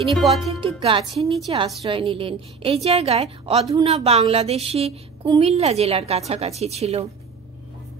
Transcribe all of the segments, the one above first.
তিনি পথে একটি গাছের নিচে আশ্রয় নিলেন। এই জায়গায় অধুনা বাংলাদেশি কুমিল্লা জেলার কাছাকাছি ছিল।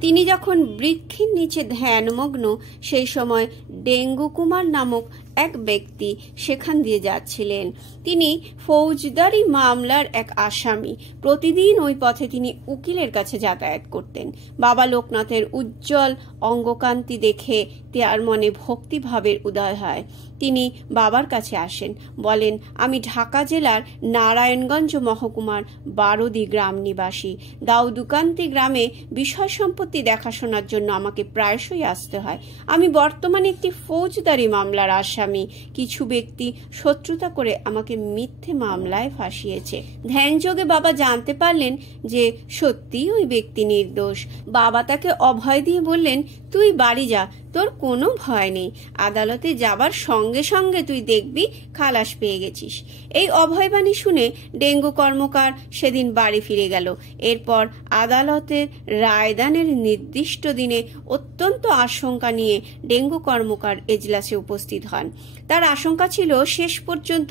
তিনি যখন বৃক্ষের নিচে ধ্যানমগ্ন, সেই সময় ডেঙ্গু কুমার নামক এক ব্যক্তি সেখান দিয়ে যাচ্ছিলেন। তিনি ফৌজদারি মামলার এক আসামি। প্রতিদিন ওই পথে তিনি উকিলের কাছে যাতায়াত করতেন। বাবা লোকনাথের উজ্জ্বল অঙ্গকান্তি দেখে তার মনে ভক্তিভাবের উদয় হয়। তিনি বাবার কাছে আসেন, বলেন, আমি ঢাকা জেলার নারায়ণগঞ্জ মহকুমার বারোদি গ্রাম নিবাসী। দাউদকান্তি গ্রামে বিষয় সম্পত্তি দেখাশোনার জন্য আমাকে প্রায়শই আসতে হয়। আমি বর্তমানে একটি ফৌজদারি মামলার আসামি। কিছু ব্যক্তি শত্রুতা করে আমাকে মিথ্যে মামলায় ফাঁসিয়েছে। ধ্যানযোগে বাবা জানতে পারলেন যে সত্যি ওই ব্যক্তি নির্দোষ। বাবা তাকে অভয় দিয়ে বললেন, তুই বাড়ি যা, তোর কোনো ভয় নেই। আদালতে যাবার সঙ্গে সঙ্গে তুই দেখবি খালাস পেয়ে গেছিস। এই অভয়বাণী শুনে ডেঙ্গু কর্মকার সেদিন বাড়ি ফিরে গেল। এরপর আদালতের রায়দানের নির্দিষ্ট দিনে অত্যন্ত আশঙ্কা নিয়ে ডেঙ্গু কর্মকার এজলাসে উপস্থিত হন। তার আশঙ্কা ছিল শেষ পর্যন্ত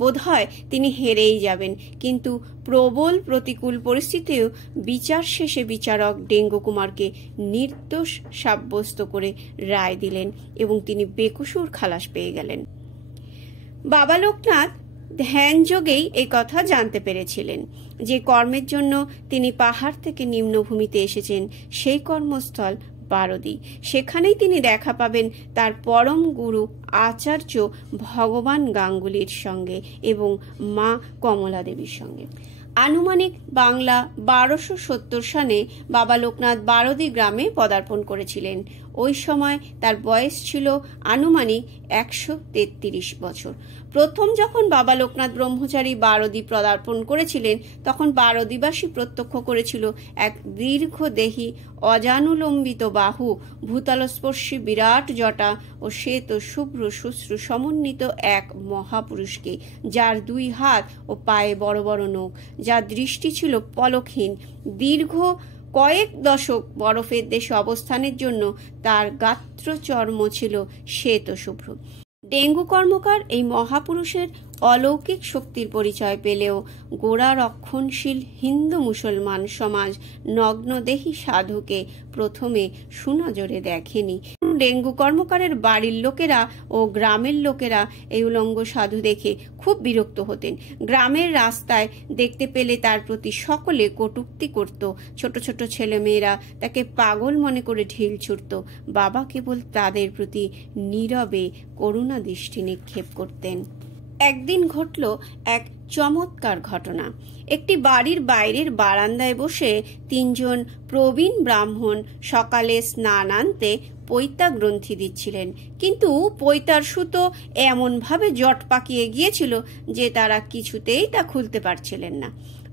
বোধহয় তিনি হেরেই যাবেন, কিন্তু প্রবল প্রতিকূল পরিস্থিতিও বিচার শেষে বিচারক ডেঙ্গু কুমারকে নির্দোষ সাব্যস্ত করে রায় দিলেন এবং তিনি বেকসুর খালাস পেয়ে গেলেন। বাবা লোকনাথ ধ্যানযোগেই এই কথা জানতে পেরেছিলেন যে কর্মের জন্য তিনি পাহাড় থেকে নিম্নভূমিতে এসেছেন, সেই কর্মস্থল বারোদি। সেখানেই তিনি দেখা পাবেন তার পরম গুরু আচার্য ভগবান গাঙ্গুলির সঙ্গে এবং মা কমলা দেবীর সঙ্গে। আনুমানিক বাংলা 1270 সালে বাবা লোকনাথ বারোদি গ্রামে পদার্পণ করেছিলেন। ওই সময় তার বয়স ছিল আনুমানিক 133 বছর। প্রথম যখন বাবা লোকনাথ ব্রহ্মচারী বারোদি পদার্পণ করেছিলেন, তখন বারোদিবাসী প্রত্যক্ষ করেছিল এক দীর্ঘদেহী অজানুলম্বিত বাহু, ভূতলস্পর্শী বিরাট জটা ও শ্বেত শুভ্র শুশ্রু সমন্বিত এক মহাপুরুষকে, যার 2 হাত ও পায়ে বড় বড় নখ, যার দৃষ্টি ছিল পলকহীন। দীর্ঘ কয়েক দশক বরফের দেশে অবস্থানের জন্য তার গাত্রচর্ম ছিল শ্বেত শুভ্র। ডেঙ্গু কর্মকার এই মহাপুরুষের অলৌকিক শক্তির পরিচয় পেলেও গোড়া রক্ষণশীল হিন্দু মুসলমান সমাজ নগ্নদেহী সাধুকে প্রথমে সুনজরে দেখেনি। ডেঙ্গু কর্মকারের বাড়ির লোকেরা ও গ্রামের লোকেরা এই উলঙ্গ সাধু দেখে খুব বিরক্ত হতেন। গ্রামের রাস্তায় দেখতে পেলে তার প্রতি সকলে কটূক্তি করত। ছোট ছোট ছেলেমেয়েরা তাকে পাগল মনে করে ঢিল ছুড়ত। বাবা কেবল তাদের প্রতি নীরবে করুণা দৃষ্টি নিক্ষেপ করতেন। একদিন ঘটল এক চমৎকার ঘটনা। একটি বাড়ির বাইরের বারান্দায় বসে 3 জন প্রবীণ ব্রাহ্মণ সকালে স্নানান্তে পৈতা গ্রন্থি দিচ্ছিলেন, কিন্তু পৈতার সুতো এমনভাবে জট পাকিয়ে গিয়েছিল যে তারা কিছুতেই তা খুলতে পারছিলেন না।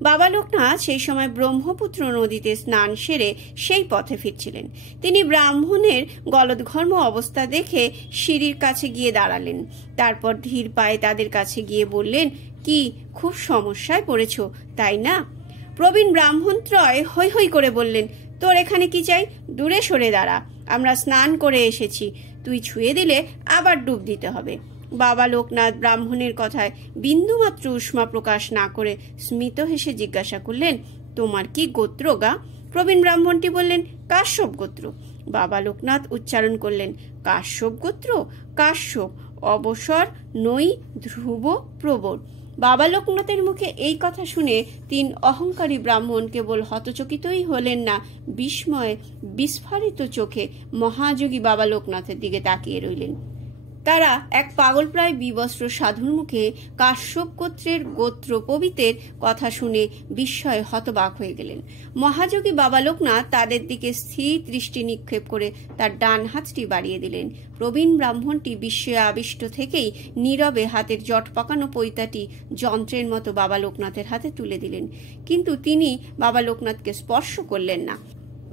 বাবা লোকনাথ সেই সময় ব্রহ্মপুত্র নদীতে স্নান সেরে সেই পথে ফিরছিলেন। তিনি ব্রাহ্মণের গলদঘর্ম অবস্থা দেখে সিঁড়ির কাছে গিয়ে দাঁড়ালেন। তারপর ধীর পায়ে তাদের কাছে গিয়ে বললেন, কি খুব সমস্যায় পড়েছ, তাই না? প্রবীণ ব্রাহ্মণত্রয় হৈ হৈ করে বললেন, তোর এখানে কি চাই? দূরে সরে দাঁড়া, আমরা স্নান করে এসেছি, তুই ছুঁয়ে দিলে আবার ডুব দিতে হবে। বাবা লোকনাথ ব্রাহ্মণের কথায় বিন্দুমাত্র উষ্মা প্রকাশ না করে স্মিত হেসে জিজ্ঞাসা করলেন, তোমার কি গোত্র গা? প্রবীণ ব্রাহ্মণটি বললেন, কাশ্যপ গোত্র। বাবা লোকনাথ উচ্চারণ করলেন, কাশ্যপ গোত্র? কাশ্যপ অবসর নই ধ্রুব প্রবর। বাবা লোকনাথের মুখে এই কথা শুনে 3 অহংকারী ব্রাহ্মণ কেবল হতচকিতই হলেন না, বিস্ময়ে বিস্ফারিত চোখে মহাযোগী বাবা লোকনাথের দিকে তাকিয়ে রইলেন। তারা এক পাগলপ্রায় বিবস্ত্র সাধুর মুখে কাশ্যপ গোত্রের গোত্র পবিতের কথা শুনে বিস্ময়ে হতবাক হয়ে গেলেন। মহাযোগী বাবা লোকনাথ তাদের দিকে স্থির দৃষ্টি নিক্ষেপ করে তার ডান হাতটি বাড়িয়ে দিলেন। প্রবীণ ব্রাহ্মণটি বিস্ময়ে আবিষ্ট থেকেই নীরবে হাতের জট পাকানো পৈতাটি যন্ত্রের মতো বাবা লোকনাথের হাতে তুলে দিলেন, কিন্তু তিনি বাবা লোকনাথকে স্পর্শ করলেন না।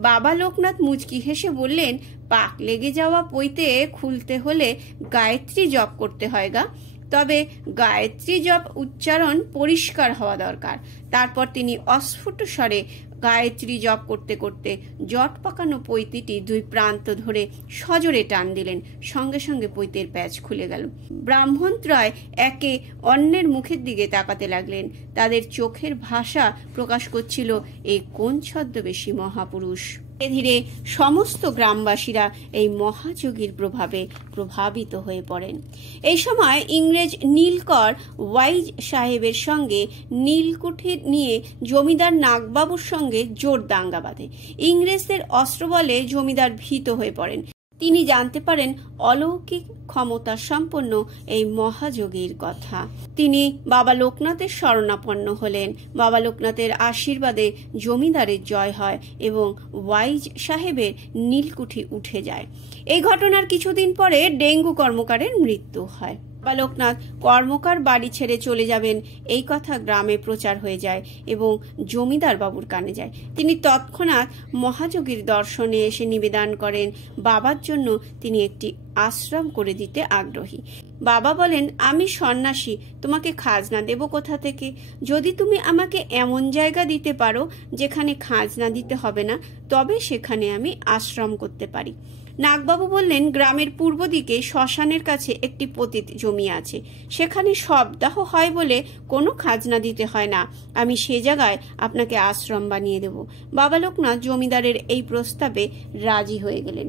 বাবা লোকনাথ মুচকি হেসে বললেন, পাক লেগে যাওয়া পৈতে খুলতে হলে গায়ত্রী জপ করতে হয় গা। তবে গায়ত্রী জপ উচ্চারণ পরিষ্কার হওয়া দরকার। তারপর তিনি অস্ফুট স্বরে গায়ত্রী জপ করতে করতে জট পাকানো পৈতিটি দুই প্রান্ত ধরে সজোরে টান দিলেন। সঙ্গে সঙ্গে পৈতের প্যাচ খুলে গেল। ব্রাহ্মণত্রয় একে অন্যের মুখের দিকে তাকাতে লাগলেন। তাদের চোখের ভাষা প্রকাশ করছিল এই কোন ছদ্মবেশী মহাপুরুষ। ধীরে ধীরে সমস্ত গ্রামবাসীরা এই মহাযোগীর প্রভাবে প্রভাবিত হয়ে পড়েন। এই সময় ইংরেজ নীলকর ওয়াইজ সাহেবের সঙ্গে নীলকুঠি নিয়ে জমিদার নাগবাবুর সঙ্গে জোর দাঙ্গা বাঁধে। ইংরেজদের অস্ত্র বলে জমিদার ভীত হয়ে পড়েন। তিনি জানতে পারেন অলৌকিক ক্ষমতা সম্পন্ন এই মহাযোগীর কথা। তিনি বাবা লোকনাথের শরণাপন্ন হলেন। বাবা লোকনাথের আশীর্বাদে জমিদারের জয় হয় এবং ওয়াইজ সাহেবের নীলকুঠি উঠে যায়। এই ঘটনার কিছুদিন পরে ডেঙ্গু কর্মকারের মৃত্যু হয়। বাবা লোকনাথ কর্মকার বাড়ি ছেড়ে চলে যাবেন এই কথা গ্রামে প্রচার হয়ে যায় এবং জমিদার বাবুর কানে যায়। তিনি তৎক্ষণাৎ মহাযোগীর দর্শনে এসে নিবেদন করেন বাবার জন্য তিনি একটি আশ্রম করে দিতে আগ্রহী। বাবা বলেন, আমি সন্ন্যাসী, তোমাকে খাজনা দেব কোথা থেকে? যদি তুমি আমাকে এমন জায়গা দিতে পারো যেখানে খাজনা দিতে হবে না, তবে সেখানে আমি আশ্রম করতে পারি। নাগবাবু বললেন, গ্রামের পূর্ব দিকে শ্মশানের কাছে একটি পতিত জমি আছে, সেখানে শবদাহ হয় বলে কোনো খাজনা দিতে হয় না। আমি সে জায়গায় আপনাকে আশ্রম বানিয়ে দেব। বাবা লোকনাথ জমিদারের এই প্রস্তাবে রাজি হয়ে গেলেন।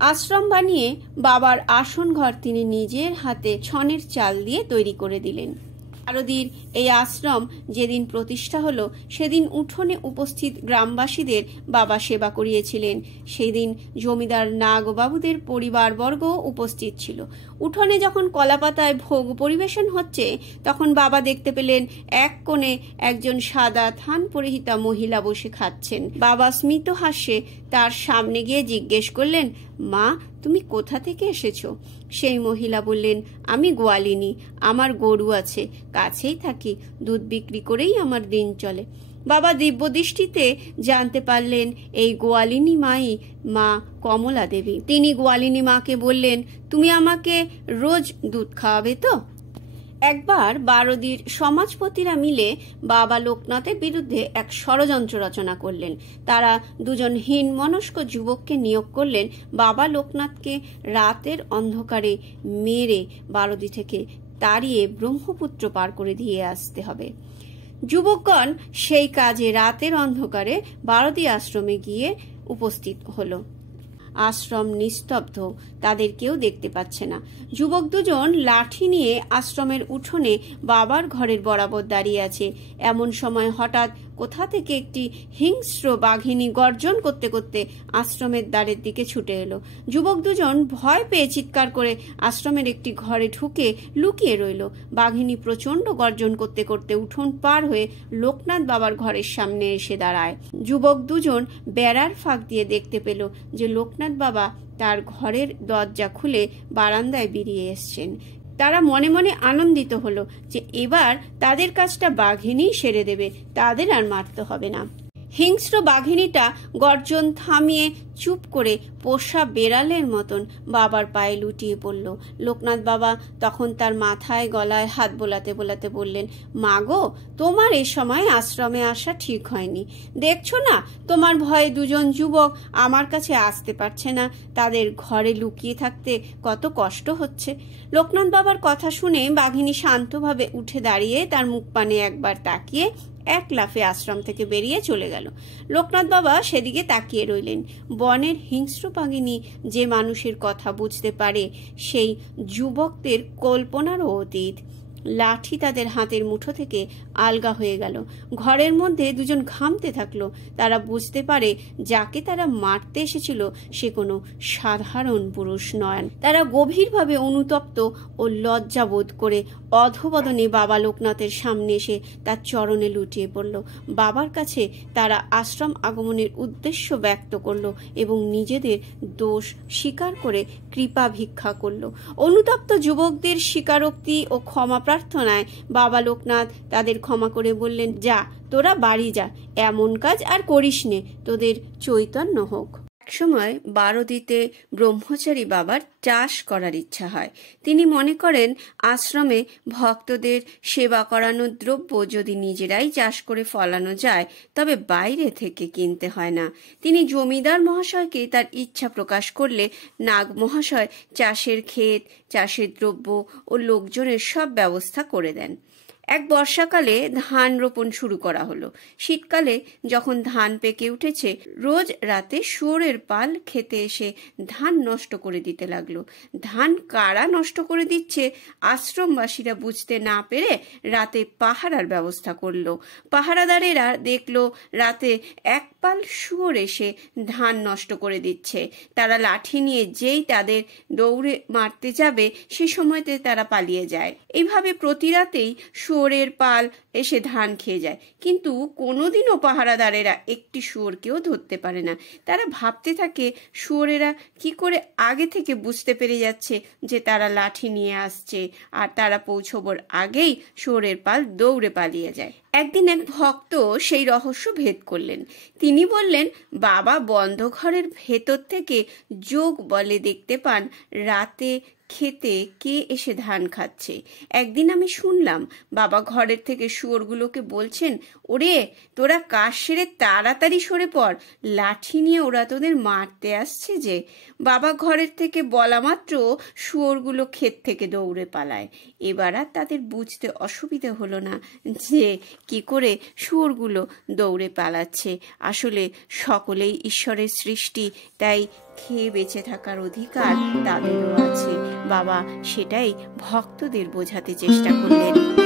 আশ্রম বানিয়ে বাবার আসন ঘর তিনি নিজের হাতে ছনের চাল দিয়ে তৈরি করে দিলেন। আরদির এই আশ্রম যেদিন প্রতিষ্ঠা হলো সেদিন উঠোনে উপস্থিত গ্রামবাসীদের বাবা সেবা করিয়েছিলেন। সেদিন জমিদার নাগবাবুদের পরিবারবর্গ উপস্থিত ছিল। উঠোনে যখন কলাপাতায় ভোগ পরিবেশন হচ্ছে তখন বাবা দেখতে পেলেন এক কোণে একজন সাদা থান পরিহিতা মহিলা বসে খাচ্ছেন। বাবা স্মিত হাস্যে তার সামনে গিয়ে জিজ্ঞেস করলেন, মা, তুমি কোথা থেকে এসেছো? সেই মহিলা বললেন, আমি গোয়ালিনী, আমার গরু আছে, কাছেই থাকি, দুধ বিক্রি করেই আমার দিন চলে। বাবা দিব্য দৃষ্টিতে জানতে পারলেন এই গোয়ালিনী মাই মা কমলা দেবী। তিনি গোয়ালিনী মাকে বললেন, তুমি আমাকে রোজ দুধ খাওয়াবে তো? একবার বারদির সমাজপতিরা মিলে বাবা লোকনাথের বিরুদ্ধে এক ষড়যন্ত্র রচনা করলেন। তারা দুজন হীনমনস্ক যুবককে নিয়োগ করলেন বাবা লোকনাথকে রাতের অন্ধকারে মেরে বারদি থেকে তাড়িয়ে ব্রহ্মপুত্র পার করে দিয়ে আসতে হবে। যুবকগণ সেই কাজে রাতের অন্ধকারে বারদি আশ্রমে গিয়ে উপস্থিত হলো। আশ্রম নিস্তব্ধ, তাদের কেউ দেখতে পাচ্ছে না। যুবক দুজন লাঠি নিয়ে আশ্রমের উঠোনে বাবার ঘরের বরাবর দাঁড়িয়ে আছে। এমন সময় হঠাৎ কোথা থেকে একটি হিংস্র বাঘিনী গর্জন করতে করতে আশ্রমের দ্বারের দিকে ছুটে এলো। যুবক দুজন ভয় পেয়ে চিৎকার করে আশ্রমের একটি ঘরে ঢুকে লুকিয়ে রইল। বাঘিনী প্রচন্ড গর্জন করতে করতে উঠোন পার হয়ে লোকনাথ বাবার ঘরের সামনে এসে দাঁড়ায়। যুবক দুজন বেড়ার ফাঁক দিয়ে দেখতে পেল যে লোকনাথ বাবা তার ঘরের দরজা খুলে বারান্দায় বেরিয়ে এসছেন। তারা মনে মনে আনন্দিত হলো যে এবার তাদের কাজটা বাঘিনী সেরে দেবে, তাদের আর মারতে হবে না। হিংস্র বাঘিনীটা গর্জন থামিয়ে চুপ করে পোষা বেড়ালের মতন বাবার পায়ে লুটিয়ে পড়ল। লোকনাথ বাবা তখন তার মাথায় গলায় হাত বোলাতে বোলাতে বললেন, মা গো, তোমার এ সময় আশ্রমে আসা ঠিক হয়নি। দেখছো না তোমার ভয়ে দুজন যুবক আমার কাছে আসতে পারছে না, তাদের ঘরে লুকিয়ে থাকতে কত কষ্ট হচ্ছে। লোকনাথ বাবার কথা শুনে বাঘিনী শান্তভাবে উঠে দাঁড়িয়ে তার মুখ পানে একবার তাকিয়ে এক লাফে আশ্রম থেকে বেরিয়ে চলে গেল। লোকনাথ বাবা সেদিকে তাকিয়ে রইলেন। বনের হিংস্র বাঘিনী যে মানুষের কথা বুঝতে পারে সেই যুবকদের কল্পনারও অতীত। লাঠি তাদের হাতের মুঠো থেকে আলগা হয়ে গেল। ঘরের মধ্যে দুজন ঘামতে থাকলো। তারা বুঝতে পারে যাকে তারা মারতে এসেছিল সে কোনো সাধারণ পুরুষ নয়। তারা গভীরভাবে অনুতপ্ত ও লজ্জা বোধ করে অধবদনে বাবা লোকনাথের সামনে এসে তার চরণে লুটিয়ে পড়ল। বাবার কাছে তারা আশ্রম আগমনের উদ্দেশ্য ব্যক্ত করলো এবং নিজেদের দোষ স্বীকার করে কৃপা ভিক্ষা করলো। অনুতপ্ত যুবকদের স্বীকারোক্তি ও ক্ষমা প্রার্থনায় বাবা লোকনাথ তাদের ক্ষমা করে বললেন, যা, তোরা বাড়ি যা, এমন কাজ আর করিস নে, তোদের চৈতন্য হোক। একসময় বারোদিতে ব্রহ্মচারী বাবার চাষ করার ইচ্ছা হয়। তিনি মনে করেন আশ্রমে ভক্তদের সেবা করানোর দ্রব্য যদি নিজেরাই চাষ করে ফলানো যায় তবে বাইরে থেকে কিনতে হয় না। তিনি জমিদার মহাশয়কে তার ইচ্ছা প্রকাশ করলে নাগ মহাশয় চাষের ক্ষেত, চাষের দ্রব্য ও লোকজনের সব ব্যবস্থা করে দেন। এক বর্ষাকালে ধান রোপণ শুরু করা হলো। শীতকালে যখন ধান পেকে উঠেছে, রোজ রাতে শুয়োরের পাল খেতে এসে ধান নষ্ট করে দিতে লাগলো। ধান কারা নষ্ট করে দিচ্ছে আশ্রমবাসীরা বুঝতে না পেরে রাতে পাহারার ব্যবস্থা করলো। পাহারাদারেরা দেখলো রাতে এক পাল শুয়োর এসে ধান নষ্ট করে দিচ্ছে। তারা লাঠি নিয়ে যেই তাদের দৌড়ে মারতে যাবে সে সময়তে তারা পালিয়ে যায়। এইভাবে প্রতি রাতেই শুয়োরের পাল এসে ধান খেয়ে যায়, কিন্তু কোনোদিনও পাহারাদারেরা একটি শুয়োরকেও ধরতে পারে না। তারা ভাবতে থাকে শুয়োরেরা কি করে আগে থেকে বুঝতে পেরে যাচ্ছে যে তারা লাঠি নিয়ে আসছে, আর তারা পৌঁছবার আগেই শুয়োরের পাল দৌড়ে পালিয়ে যায়। একদিন এক ভক্ত সেই রহস্য ভেদ করলেন। তিনি বললেন, বাবা বন্ধ ঘরের ভেতর থেকে যোগ বলে দেখতে পান রাতে খেতে কে এসে ধান খাচ্ছে। একদিন আমি শুনলাম বাবা ঘরের থেকে শুয়োরগুলোকে বলছেন, ওরে তোরা কাজ সেরে তাড়াতাড়ি সরে পড়, লাঠি নিয়ে ওরা তোদের মারতে আসছে যে। বাবা ঘরের থেকে বলা মাত্র শুয়োরগুলো ক্ষেত থেকে দৌড়ে পালায়। এবার আর তাদের বুঝতে অসুবিধে হলো না যে কি করে শুয়োরগুলো দৌড়ে পালাচ্ছে। আসলে সকলেই ঈশ্বরের সৃষ্টি, তাই খেয়ে বেঁচে থাকার অধিকার তাদেরও আছে। বাবা সেটাই ভক্তদের বোঝাতে চেষ্টা করলেন।